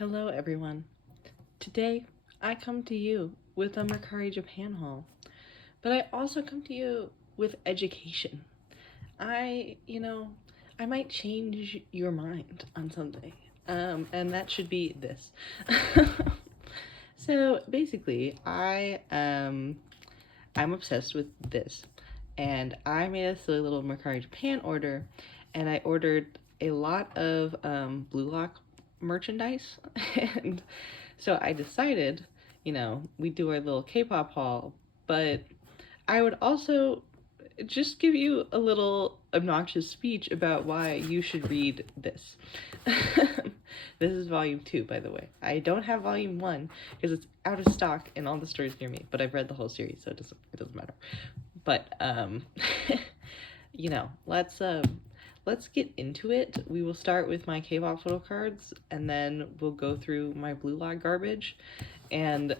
Hello everyone. Today I come to you with a Mercari Japan haul, but I also come to you with education. I might change your mind on something, and that should be this. So basically, I'm obsessed with this, and I made a silly little Mercari Japan order, and I ordered a lot of Blue Lock merchandise, and so I decided, we do our little K-pop haul, but I would also just give you a little obnoxious speech about why you should read this. This is volume 2, by the way. I don't have volume 1 because it's out of stock in all the stores near me, but I've read the whole series, so it doesn't matter. But let's get into it. We will start with my K-pop photo cards, and then we'll go through my Blue Lock garbage, and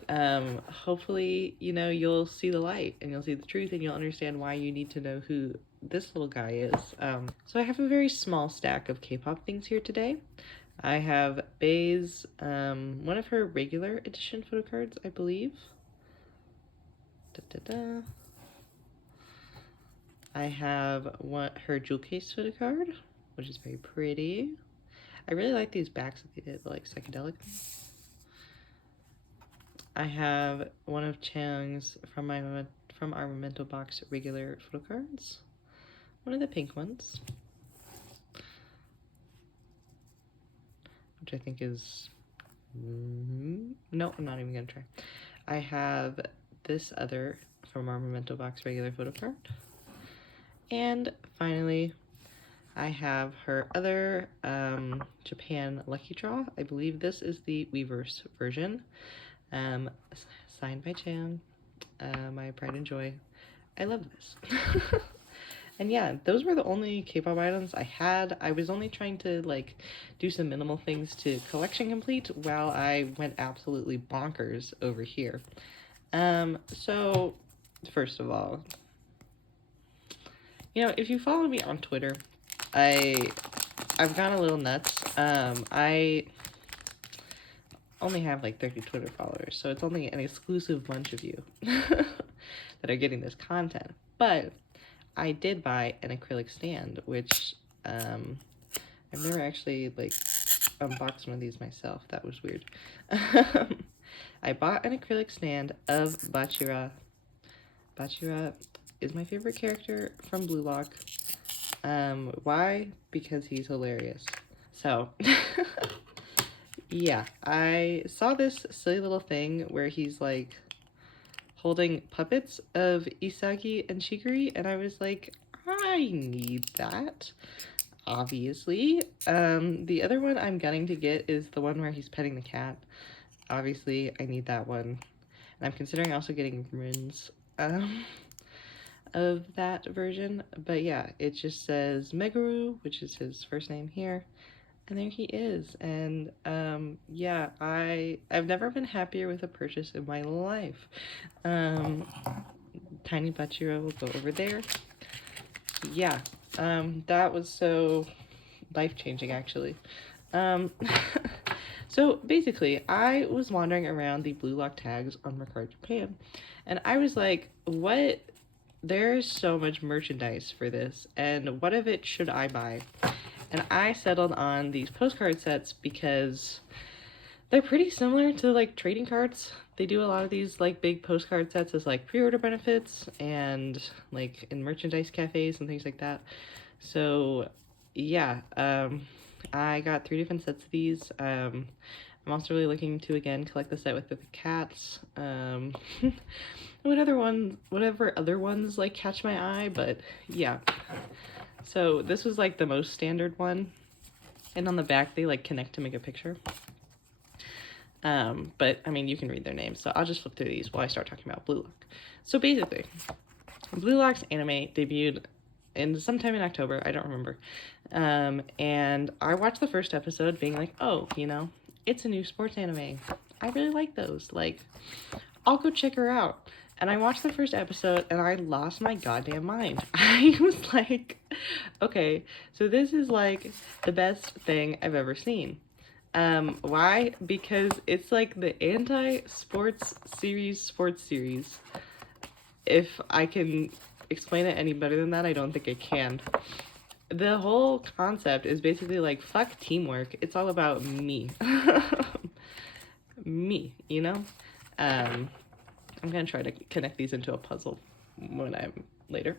hopefully, you'll see the light, and you'll see the truth, and you'll understand why you need to know who this little guy is. So I have a very small stack of K-pop things here today. I have Bae's, one of her regular edition photo cards, I believe. I have her jewel case photo card, which is very pretty. I really like these backs that they did, like psychedelic. I have one of Chang's from our Memento box regular photo cards. One of the pink ones, which I think is no, I'm not even gonna try. I have this other from our Memento box regular photo card. And finally, I have her other Japan Lucky Draw. I believe this is the Weverse version. Signed by Chan. My pride and joy. I love this. And yeah, those were the only K-pop items I had. I was only trying to do some minimal things to collection complete while I went absolutely bonkers over here. So first of all, if you follow me on Twitter, I've gone a little nuts. I only have 30 Twitter followers, so it's only an exclusive bunch of you that are getting this content. But I did buy an acrylic stand, which I've never actually unboxed one of these myself. That was weird. I bought an acrylic stand of Bachira. Bachira is my favorite character from Blue Lock. Why? Because he's hilarious. So, yeah, I saw this silly little thing where he's holding puppets of Isagi and Shiguri, and I was like, I need that, obviously. The other one I'm gunning to get is the one where he's petting the cat. Obviously, I need that one. And I'm considering also getting runes of that version. But yeah, it just says Meguru, which is his first name here. And there he is. And yeah, I've never been happier with a purchase in my life. Tiny Bachiro will go over there. Yeah, that was so life-changing, actually. So basically, I was wandering around the Blue Lock tags on Mercari Japan, and I was like, what? There's so much merchandise for this, and what of it should I buy? And I settled on these postcard sets because they're pretty similar to trading cards. They do a lot of these big postcard sets as pre-order benefits and in merchandise cafes and things like that. So yeah, I got 3 different sets of these. I'm also really looking to again collect the set with the cats. Whatever other ones catch my eye, but yeah. So this was the most standard one, and on the back they connect to make a picture. But I mean, you can read their names, so I'll just flip through these while I start talking about Blue Lock. So basically, Blue Lock's anime debuted sometime in October, I don't remember. And I watched the first episode being like, oh, it's a new sports anime. I really like those. I'll go check her out. And I watched the first episode and I lost my goddamn mind. I was like, okay, so this is the best thing I've ever seen. Why? Because it's like the anti-sports series. If I can explain it any better than that, I don't think I can. The whole concept is basically like, fuck teamwork. It's all about me. Me, you know? I'm gonna try to connect these into a puzzle when I'm later.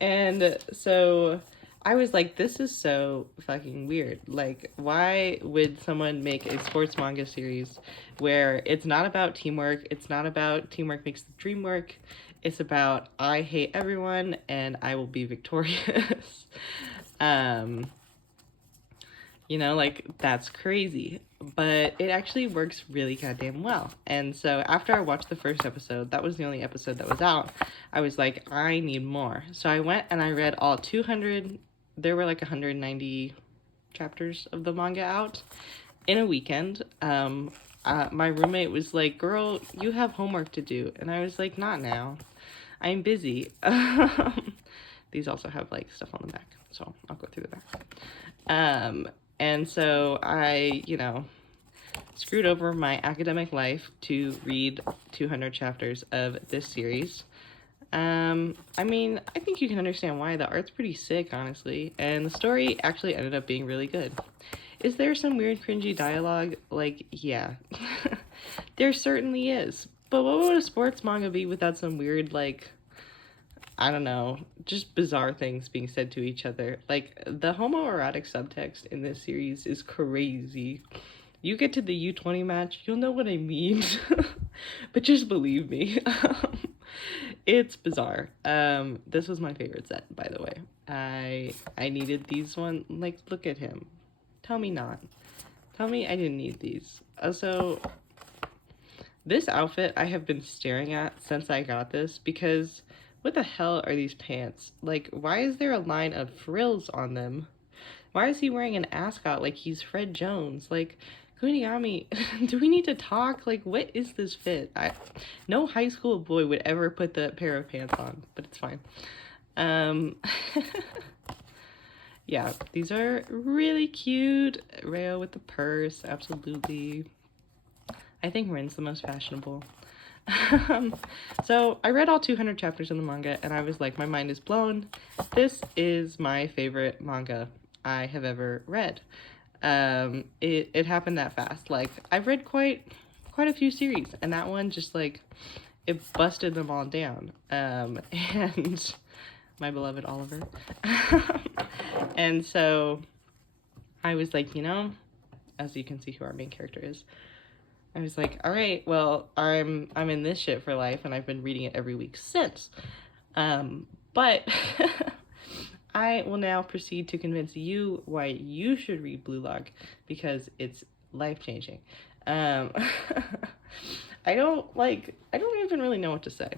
And so I was like, this is so fucking weird. Like, why would someone make a sports manga series where it's not about teamwork? It's not about teamwork makes the dream work. It's about I hate everyone and I will be victorious. um, you know, like, that's crazy. But it actually works really goddamn well. And so after I watched the first episode, that was the only episode that was out, I was like, I need more. So I went and I read all 200, there were like 190 chapters of the manga out in a weekend. My roommate was like, girl, you have homework to do. And I was like, not now. I'm busy. These also have like stuff on the back, so I'll go through the back. And so I, screwed over my academic life to read 200 chapters of this series. I mean, I think you can understand why. The art's pretty sick, honestly, and the story actually ended up being really good. Is there some weird, cringy dialogue? Like, yeah. There certainly is. But what would a sports manga be without some weird, like, I don't know, just bizarre things being said to each other? Like, the homoerotic subtext in this series is crazy. You get to the U20 match, you'll know what I mean. But just believe me. It's bizarre. This was my favorite set, by the way. I needed these one. Like, look at him. Tell me not. Tell me I didn't need these. Also, this outfit I have been staring at since I got this, because what the hell are these pants? Like, why is there a line of frills on them? Why is he wearing an ascot like he's Fred Jones? Like, Kunigami, do we need to talk? Like, what is this fit? No high school boy would ever put that pair of pants on, but it's fine. Yeah, these are really cute. Reo with the purse, absolutely. I think Rin's the most fashionable. So I read all 200 chapters in the manga and I was like, my mind is blown. This is my favorite manga I have ever read. It happened that fast. Like, I've read quite a few series, and that one just like, it busted them all down. And my beloved Oliver. And so I was like, as you can see who our main character is, I was like, all right, well, I'm in this shit for life, and I've been reading it every week since. But I will now proceed to convince you why you should read Blue Lock, because it's life-changing. I don't even really know what to say.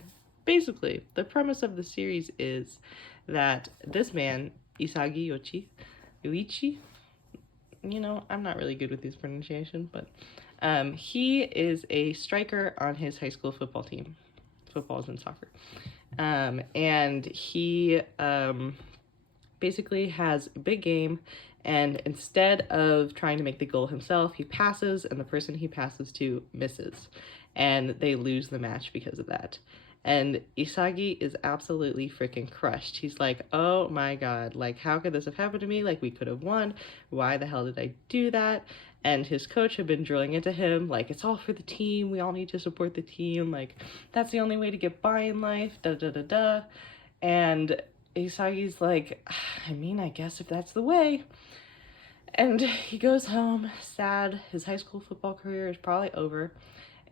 Basically, the premise of the series is that this man, Isagi Yuichi, I'm not really good with these pronunciations, but he is a striker on his high school football team. Football is in soccer. And he basically has a big game, and instead of trying to make the goal himself, he passes, and the person he passes to misses, and they lose the match because of that. And Isagi is absolutely freaking crushed. He's like, oh my god, like, how could this have happened to me? Like, we could have won. Why the hell did I do that? And his coach had been drilling into him, like, it's all for the team. We all need to support the team. Like, that's the only way to get by in life. Da da da da. And Isagi's like, I mean, I guess if that's the way. And he goes home, sad. His high school football career is probably over.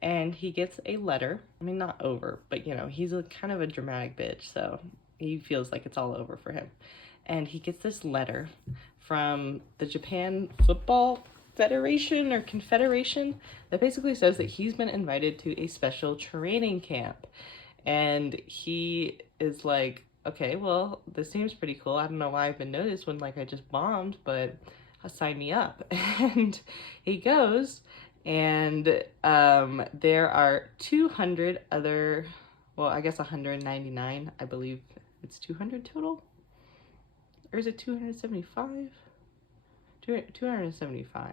And he gets a letter. I mean, not over, but he's kind of a dramatic bitch, so he feels like it's all over for him. And he gets this letter from the Japan Football Federation or Confederation that basically says that he's been invited to a special training camp. And he is like, okay, well, this seems pretty cool. I don't know why I've been noticed when, like, I just bombed, but sign me up. And he goes, and there are 200 other, well, I guess 199, I believe it's 200 total, or is it 275? 275.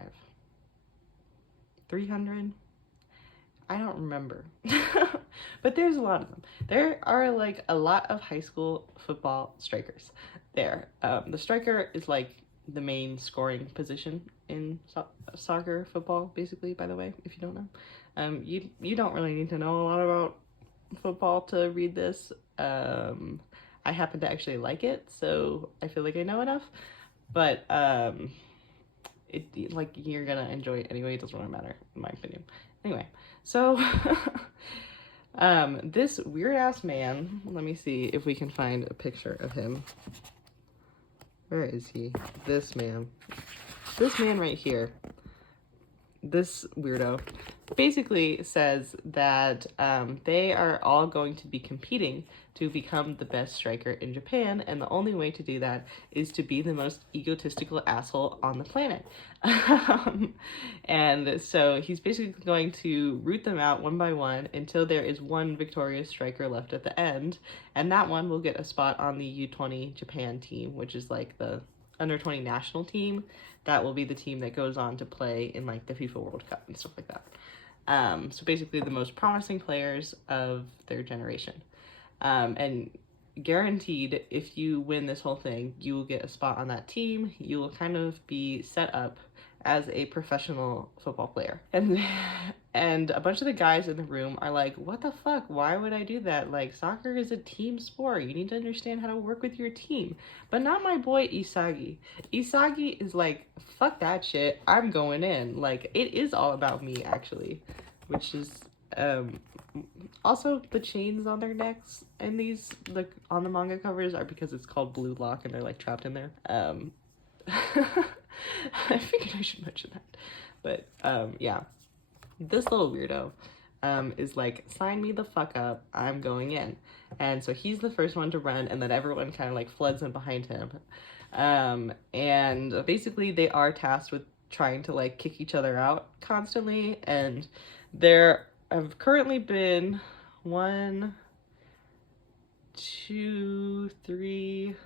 300? I don't remember. But there's a lot of them. There are like a lot of high school football strikers there. The striker is like the main scoring position in soccer, football, basically, by the way, if you don't know. You don't really need to know a lot about football to read this. I happen to actually like it, so I feel like I know enough. But it like you're gonna enjoy it anyway. It doesn't really matter, in my opinion. Anyway, so this weird ass man. Let me see if we can find a picture of him. Where is he? This man. This man right here. This weirdo basically says that they are all going to be competing to become the best striker in Japan, and the only way to do that is to be the most egotistical asshole on the planet. And so he's basically going to root them out one by one until there is one victorious striker left at the end, and that one will get a spot on the U20 Japan team, which is like the under 20 national team. That will be the team that goes on to play in like the FIFA World Cup and stuff like that. So basically the most promising players of their generation. And guaranteed, if you win this whole thing, you will get a spot on that team. You will kind of be set up as a professional football player. And a bunch of the guys in the room are like, what the fuck? Why would I do that? Like, soccer is a team sport. You need to understand how to work with your team. But not my boy Isagi. Isagi is like, fuck that shit. I'm going in. Like, it is all about me, actually. Which is, also the chains on their necks and these, like, on the manga covers are because it's called Blue Lock and they're, like, trapped in there. I figured I should mention that. But, yeah. This little weirdo is like, sign me the fuck up, I'm going in. And so he's the first one to run, and then everyone kind of like floods in behind him. And basically they are tasked with trying to like kick each other out constantly. And there have currently been 1, 2, 3,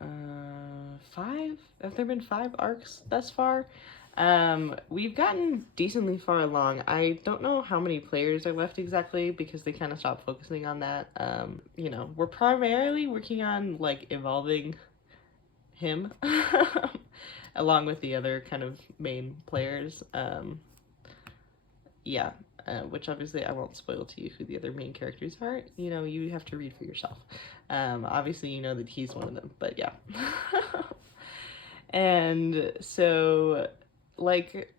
5? Have there been 5 arcs thus far? We've gotten decently far along. I don't know how many players are left exactly because they kind of stopped focusing on that. You know, we're primarily working on like evolving him along with the other kind of main players. Yeah, which obviously I won't spoil to you who the other main characters are. You know, you have to read for yourself. Obviously you know that he's one of them, but yeah. And so, like,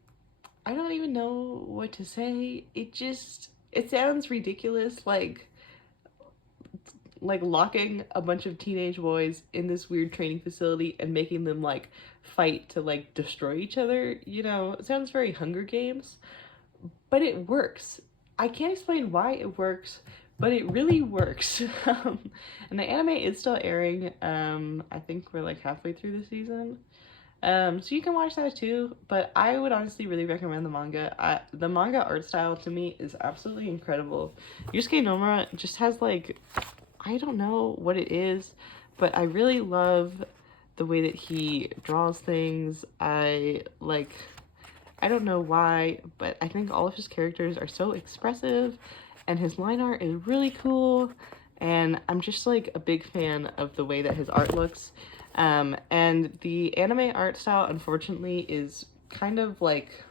I don't even know what to say. It sounds ridiculous, like locking a bunch of teenage boys in this weird training facility and making them like fight to like destroy each other. You know, it sounds very Hunger Games, but it works. I can't explain why it works, but it really works. And the anime is still airing. I think we're like halfway through the season. So you can watch that too, but I would honestly really recommend the manga. The manga art style to me is absolutely incredible. Yusuke Nomura just has like, I don't know what it is, but I really love the way that he draws things. I don't know why, but I think all of his characters are so expressive and his line art is really cool. And I'm just like a big fan of the way that his art looks. And the anime art style, unfortunately, is kind of like,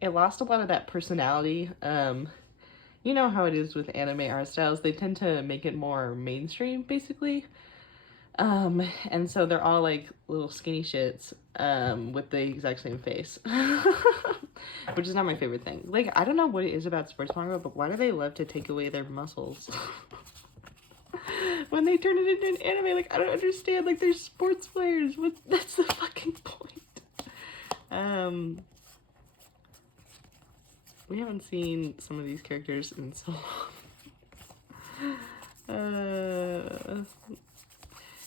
it lost a lot of that personality. You know how it is with anime art styles, they tend to make it more mainstream, basically. And so they're all like little skinny shits, with the exact same face. Which is not my favorite thing. Like, I don't know what it is about sports manga, but why do they love to take away their muscles? When they turn it into an anime, like, I don't understand, like, they're sports players, that's the fucking point. We haven't seen some of these characters in so long.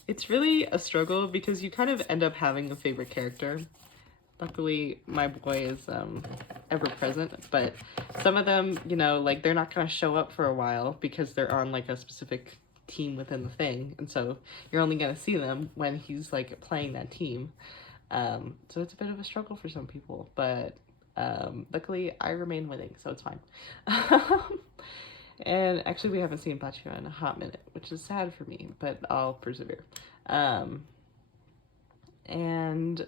It's really a struggle because you kind of end up having a favorite character. Luckily, my boy is ever present, but some of them, you know, like, they're not gonna show up for a while because they're on like a specific team within the thing, and so you're only gonna see them when he's like playing that team. So it's a bit of a struggle for some people, but luckily I remain winning, so it's fine. And actually we haven't seen Bachira in a hot minute, which is sad for me, but I'll persevere. And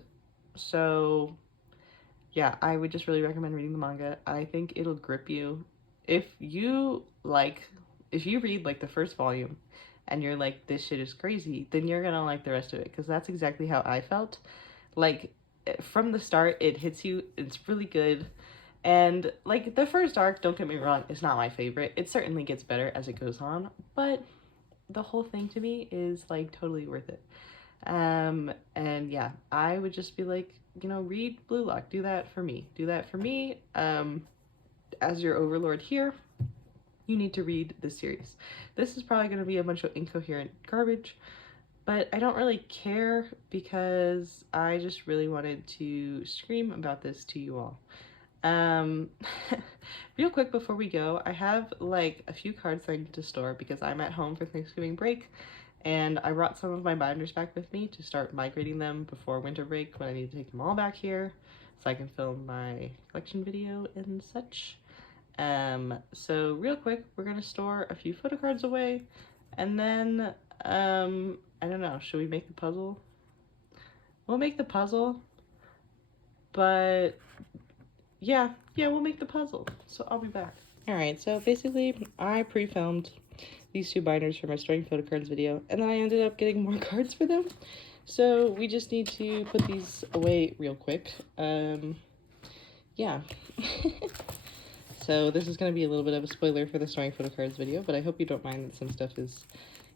so yeah, I would just really recommend reading the manga. I think it'll grip you. If you read like the first volume and you're like, this shit is crazy, then you're gonna like the rest of it, because that's exactly how I felt. Like, from the start, it hits you, it's really good. And like the first arc, don't get me wrong, is not my favorite. It certainly gets better as it goes on, but the whole thing to me is like totally worth it. And yeah, I would just be like, you know, read Blue Lock. Do that for me. Do that for me. As your overlord here, you need to read this series. This is probably going to be a bunch of incoherent garbage, but I don't really care, because I just really wanted to scream about this to you all. Real quick before we go, I have like a few cards I need to store because I'm at home for Thanksgiving break, and I brought some of my binders back with me to start migrating them before winter break, when I need to take them all back here so I can film my collection video and such. So real quick, we're gonna store a few photo cards away, and then I don't know, should we make the puzzle? We'll make the puzzle, but yeah, we'll make the puzzle. So I'll be back. Alright, so basically I pre-filmed these two binders for my storing photo cards video, and then I ended up getting more cards for them. So we just need to put these away real quick. Yeah. So this is going to be a little bit of a spoiler for the storing photo cards video, but I hope you don't mind that some stuff is,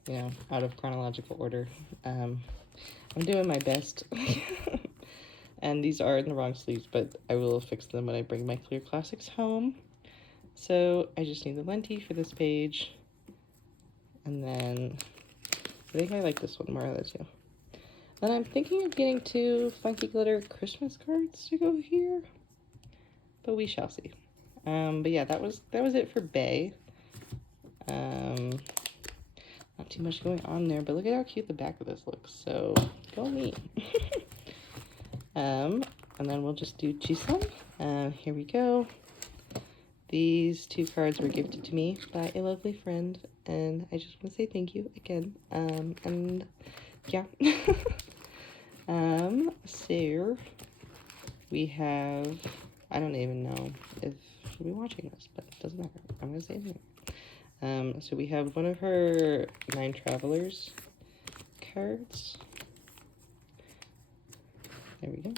you know, out of chronological order. I'm doing my best. And these are in the wrong sleeves, but I will fix them when I bring my Clear Classics home. So I just need the lenti for this page. And then I think I like this one more of the two. Then I'm thinking of getting 2 funky glitter Christmas cards to go here, but we shall see. But yeah, that was it for Bay. Not too much going on there, but look at how cute the back of this looks. So go me. And then we'll just do Jisun. Here we go. These 2 cards were gifted to me by a lovely friend, and I just want to say thank you again. And yeah. So we have, I don't even know if she'll be watching this, but it doesn't matter. I'm gonna say it anyway. So we have one of her 9 Travelers cards. There we go.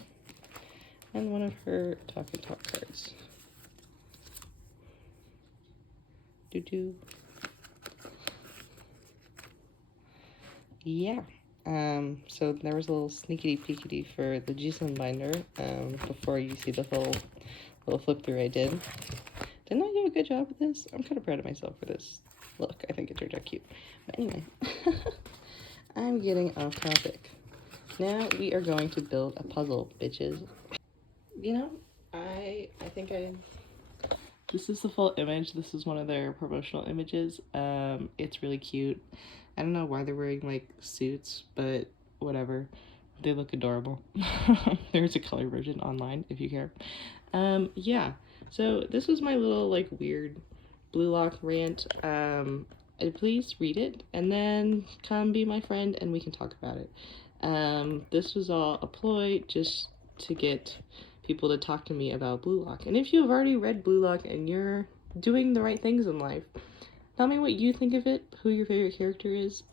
And one of her Talk and Talk cards. Doo-doo. Yeah. So there was a little sneakity peekity for the Jisun binder, before you see the whole little flip through I did. Didn't I do a good job with this? I'm kind of proud of myself for this look. I think it turned out cute. But anyway, I'm getting off topic. Now we are going to build a puzzle, bitches. You know, I think this is the full image. This is one of their promotional images. It's really cute. I don't know why they're wearing like suits, but whatever. They look adorable. There's a color version online if you care. Yeah. So this was my little like weird Blue Lock rant. Please read it and then come be my friend and we can talk about it. This was all a ploy just to get people to talk to me about Blue Lock. And if you've already read Blue Lock and you're doing the right things in life, tell me what you think of it, who your favorite character is,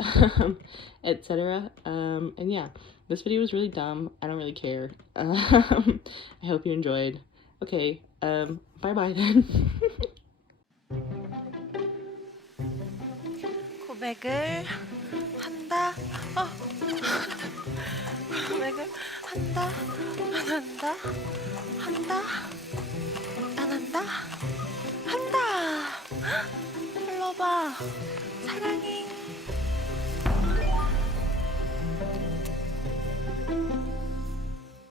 etc. And yeah, this video was really dumb. I don't really care. I hope you enjoyed. Okay, bye-bye then. 고백을 한다. 고백을 한다. 안 한다. 한다. 안 한다. 한다. 불러봐.